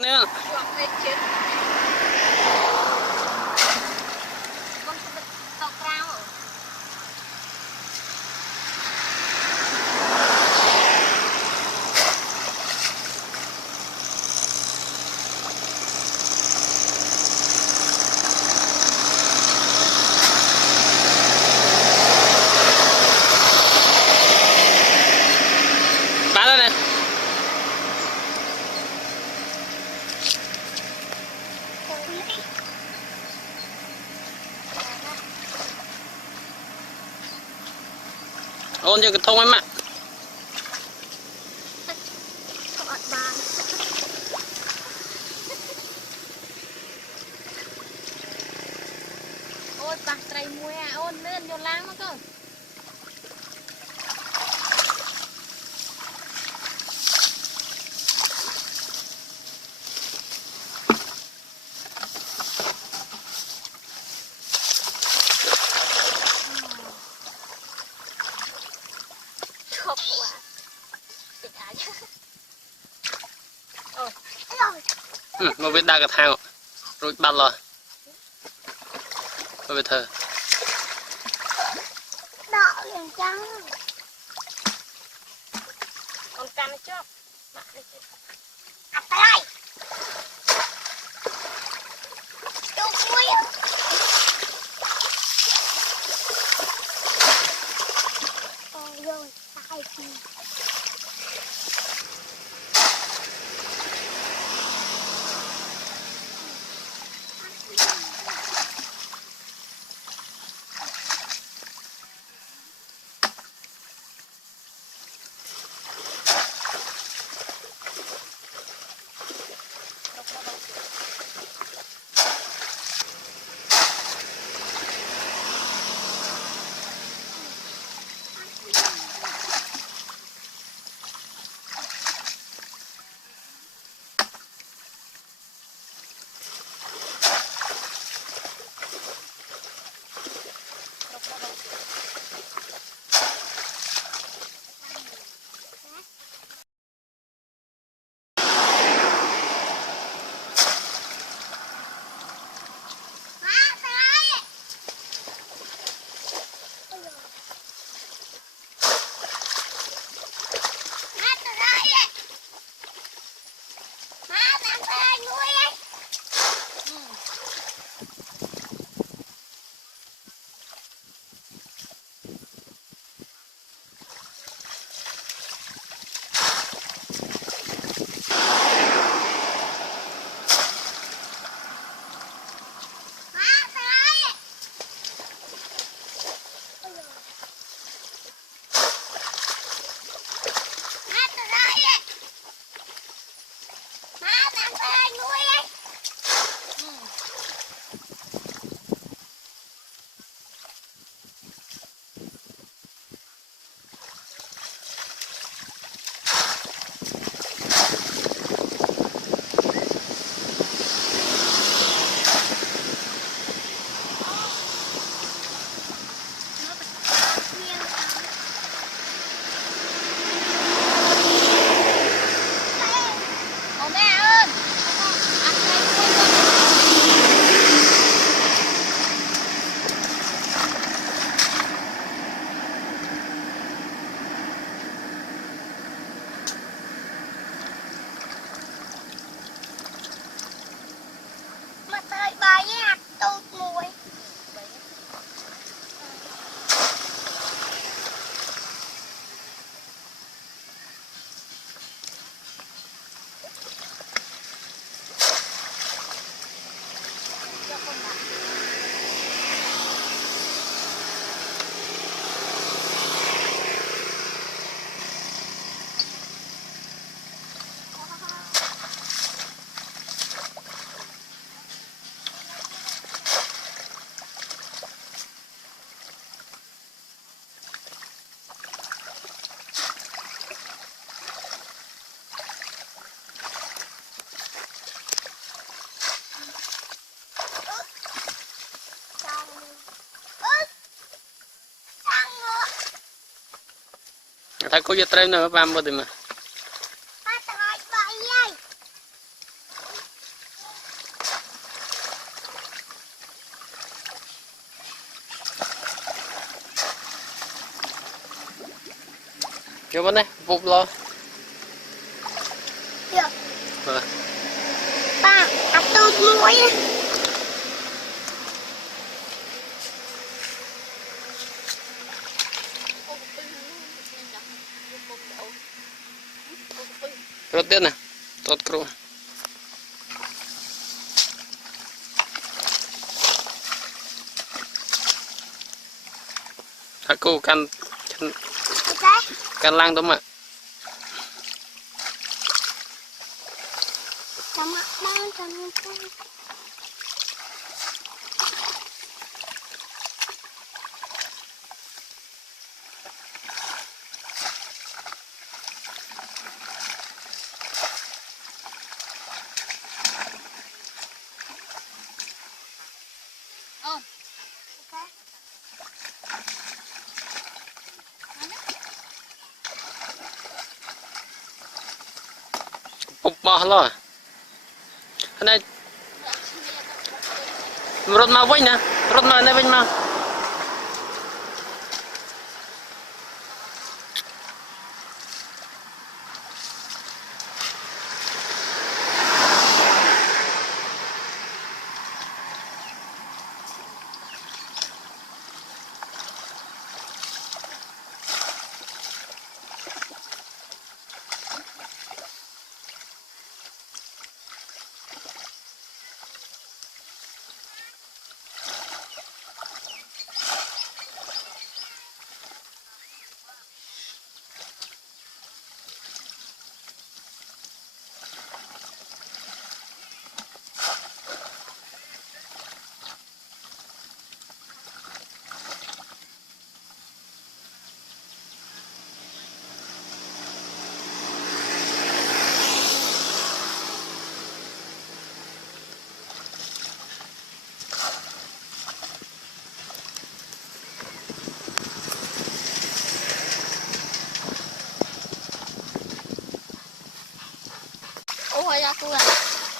nè bán đây nè ôn cho cái thông em ạ. Ôi bạc trai mua à, ôn lên vô lang nó cơ. Khóc quá. Chị thả chứ. Mà biết đa cái thang rồi bắt rồi rồi thơ Đỏ liền trắng. Con cam nó chóp. Apa lại. Đâu vui á. Rồi, tại gì? Thấy cô giật trem nữa ba mươi mà vô bên đây phục lo được vâng ba tôi muối rốt tiếp nè tốt kêu aku kan kan lang tôm ạ sama mang sama phục bò lo anh này rốt mau vinh nè rốt mau này vinh mau ôi ra tôi à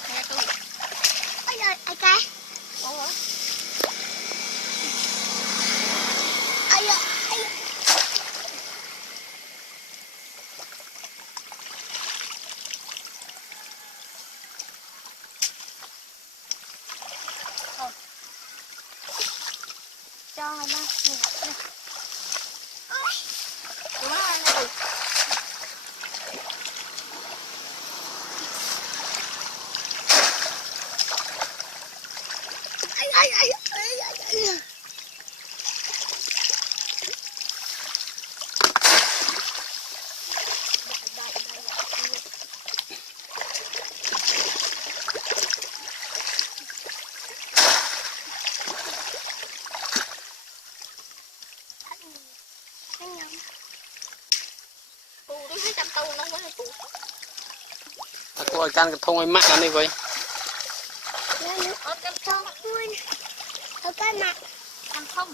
nghe tôi ôi giời ai cái ôi ai ơi cho nó nè ôi đúng rồi aku akan ketong ai mak này vậy cái mặt ăn không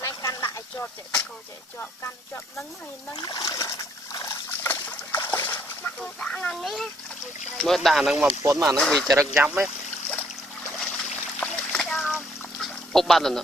nay căn lại cho trẻ cô trẻ cho căn cho nắng này nắng mặt đã làm đi mới đàn nó mà bốn mà nó bị chả được dám ấy phục bắt rồi nữa